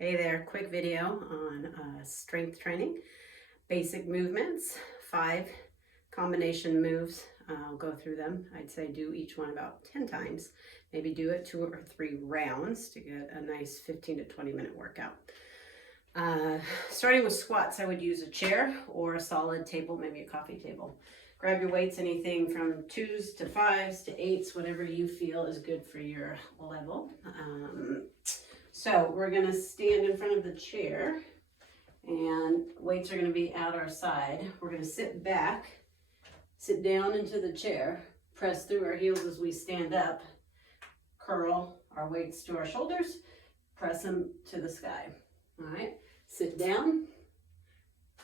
Hey there, quick video on strength training, basic movements, 5 combination moves. I'll go through them. I'd say do each one about 10 times. Maybe do it 2 or 3 rounds to get a nice 15 to 20 minute workout. Starting with squats, I would use a chair or a solid table, maybe a coffee table. Grab your weights, anything from 2s to 5s to 8s, whatever you feel is good for your level. So we're going to stand in front of the chair and weights are going to be at our side. We're going to sit back, sit down into the chair, press through our heels as we stand up, curl our weights to our shoulders, press them to the sky. All right, sit down.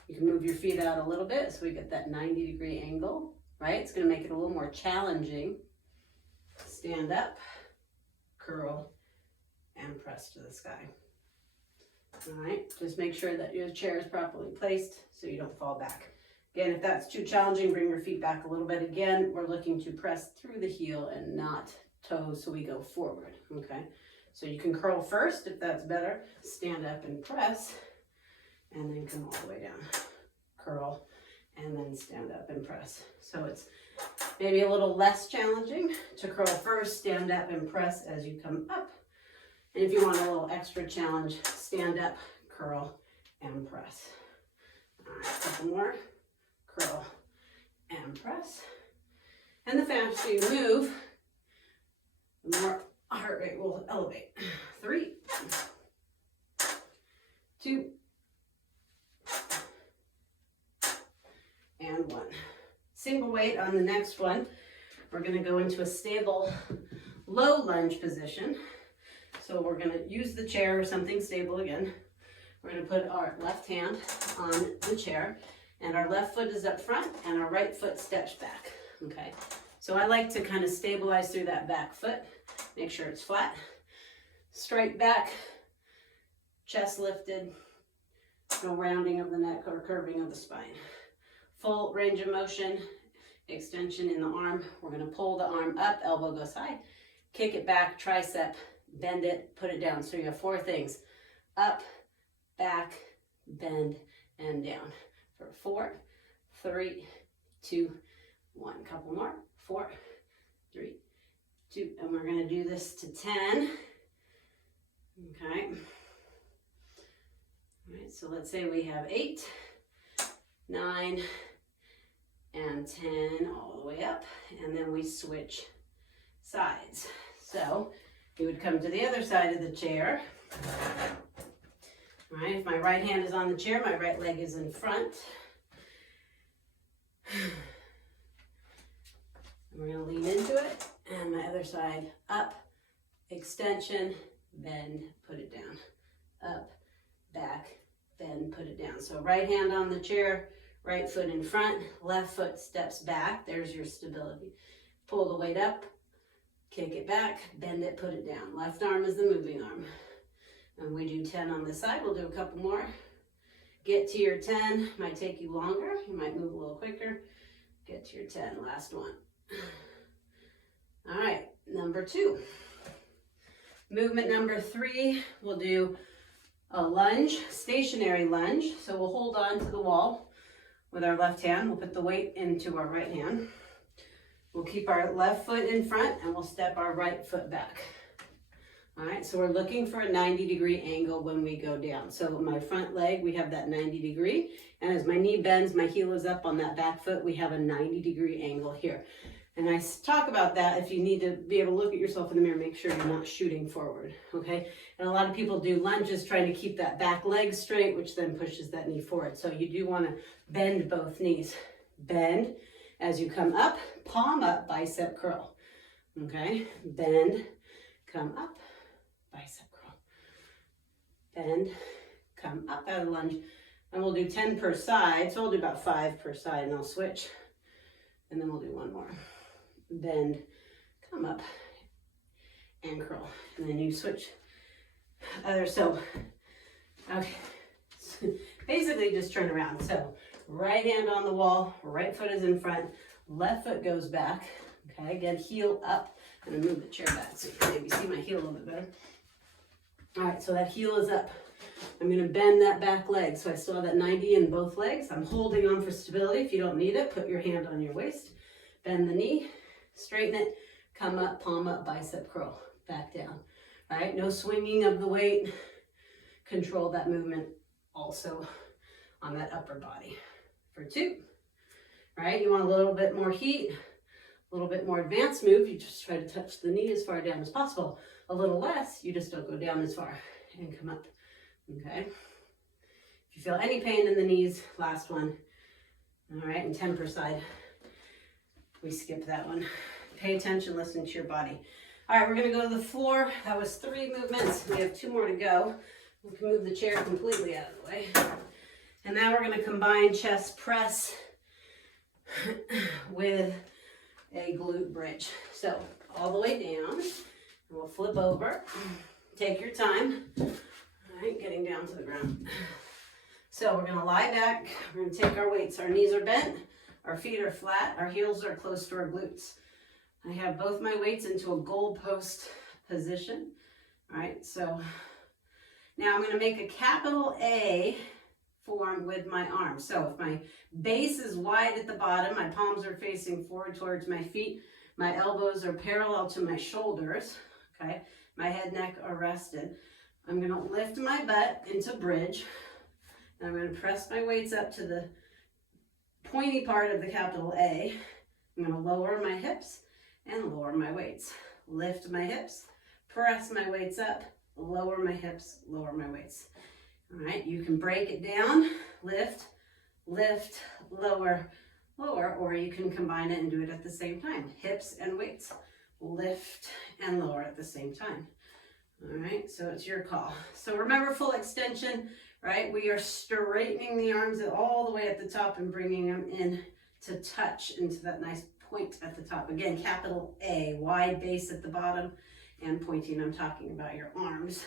You can move your feet out a little bit so we get that 90-degree angle, right? It's going to make it a little more challenging. Stand up, curl, and press to the sky. All right, just make sure that your chair is properly placed so you don't fall back. Again, if that's too challenging, bring your feet back a little bit. Again, we're looking to press through the heel and not toes so we go forward, okay? So you can curl first if that's better. Stand up and press, and then come all the way down. Curl, and then stand up and press. So it's maybe a little less challenging to curl first, stand up and press as you come up. And if you want a little extra challenge, stand up, curl, and press. All right, a couple more. Curl and press. And the faster you move, the more heart rate will elevate. 3, 2, and 1. Single weight on the next one. We're going to go into a stable low lunge position. So we're going to use the chair or something stable again. We're going to put our left hand on the chair and our left foot is up front and our right foot steps back. Okay. So I like to kind of stabilize through that back foot. Make sure it's flat. Straight back, chest lifted, no rounding of the neck or curving of the spine. Full range of motion, extension in the arm. We're going to pull the arm up, elbow goes high, kick it back, tricep, bend it, put it down. So you have 4 things: up, back, bend, and down. For 4, 3, 2, 1. Couple more. 4, 3, 2. And we're going to do this to 10. Okay. All right, so let's say we have 8, 9, and 10 all the way up. And then we switch sides. So you would come to the other side of the chair. All right, if my right hand is on the chair, my right leg is in front. And we're going to lean into it. And my other side, up, extension, bend, put it down. Up, back, bend, put it down. So right hand on the chair, right foot in front, left foot steps back. There's your stability. Pull the weight up. Kick it back, bend it, put it down. Left arm is the moving arm. And we do 10 on this side. We'll do a couple more. Get to your 10. Might take you longer. You might move a little quicker. Get to your 10. Last one. All right, number 2. Movement number 3, we'll do a lunge, stationary lunge. So we'll hold on to the wall with our left hand. We'll put the weight into our right hand. We'll keep our left foot in front and we'll step our right foot back. All right, so we're looking for a 90-degree angle when we go down. So my front leg, we have that 90-degree. And as my knee bends, my heel is up on that back foot, we have a 90-degree angle here. And I talk about that if you need to be able to look at yourself in the mirror, make sure you're not shooting forward, okay? And a lot of people do lunges trying to keep that back leg straight, which then pushes that knee forward. So you do want to bend both knees. Bend. As you come up, palm up, bicep curl. Okay, bend, come up, bicep curl. Bend, come up out of lunge. And we'll do 10 per side. So we'll do about 5 per side and I'll switch. And then we'll do 1 more. Bend, come up, and curl. And then you switch other, so, okay. Basically just turn around. So right hand on the wall, right foot is in front, left foot goes back. Okay, again, heel up. I'm gonna move the chair back so you can maybe see my heel a little bit better. All right, so that heel is up. I'm gonna bend that back leg. So I still have that 90 in both legs. I'm holding on for stability. If you don't need it, put your hand on your waist, bend the knee, straighten it, come up, palm up, bicep curl, back down. All right, no swinging of the weight. Control that movement also on that upper body. For 2, right? You want a little bit more heat, a little bit more advanced move. You just try to touch the knee as far down as possible. A little less, you just don't go down as far and come up, okay? If you feel any pain in the knees, last one. All right, and 10 per side. We skip that one. Pay attention, listen to your body. All right, we're gonna go to the floor. That was 3 movements. We have 2 more to go. We can move the chair completely out of the way. And now we're gonna combine chest press with a glute bridge. So all the way down, and we'll flip over. Take your time. All right, getting down to the ground. So we're gonna lie back. We're gonna take our weights. Our knees are bent, our feet are flat, our heels are close to our glutes. I have both my weights into a goalpost position. All right, so now I'm gonna make a capital A form with my arms. So if my base is wide at the bottom, my palms are facing forward towards my feet, my elbows are parallel to my shoulders, okay? My head, neck are rested. I'm gonna lift my butt into bridge, and I'm gonna press my weights up to the pointy part of the capital A. I'm gonna lower my hips and lower my weights. Lift my hips, press my weights up, lower my hips, lower my weights. All right, you can break it down, lift, lift, lower, lower, or you can combine it and do it at the same time. Hips and weights, lift and lower at the same time. All right, so it's your call. So remember full extension, right? We are straightening the arms all the way at the top and bringing them in to touch into that nice point at the top. Again, capital A, wide base at the bottom and pointing. I'm talking about your arms,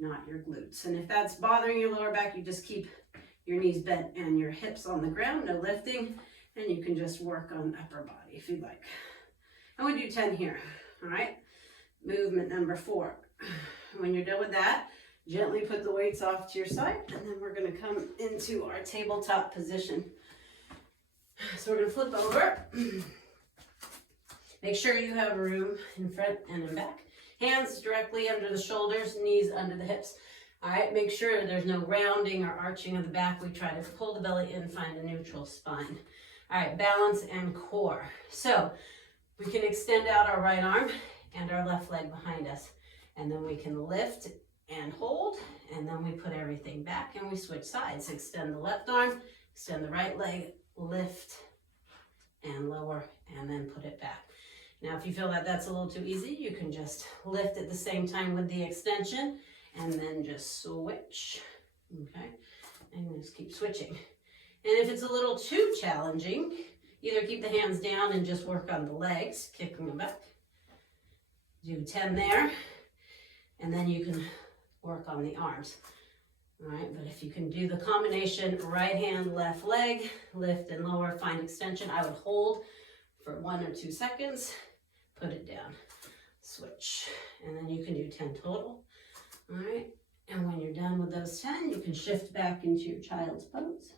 not your glutes. And if that's bothering your lower back, you just keep your knees bent and your hips on the ground, no lifting, and you can just work on upper body if you'd like. And we do 10 here, all right? Movement number 4. When you're done with that, gently put the weights off to your side, and then we're gonna come into our tabletop position. So we're gonna flip over. Make sure you have room in front and in back. Hands directly under the shoulders, knees under the hips. All right, make sure there's no rounding or arching of the back. We try to pull the belly in, find a neutral spine. All right, balance and core. So we can extend out our right arm and our left leg behind us. And then we can lift and hold, and then we put everything back and we switch sides. Extend the left arm, extend the right leg, lift and lower, and then put it back. Now, if you feel that that's a little too easy, you can just lift at the same time with the extension and then just switch, okay? And just keep switching. And if it's a little too challenging, either keep the hands down and just work on the legs, kicking them back. Do 10 there, and then you can work on the arms. All right, but if you can do the combination, right hand, left leg, lift and lower, find extension. I would hold for 1 or 2 seconds, put it down, switch, and then you can do 10 total. All right, and when you're done with those 10, you can shift back into your child's pose.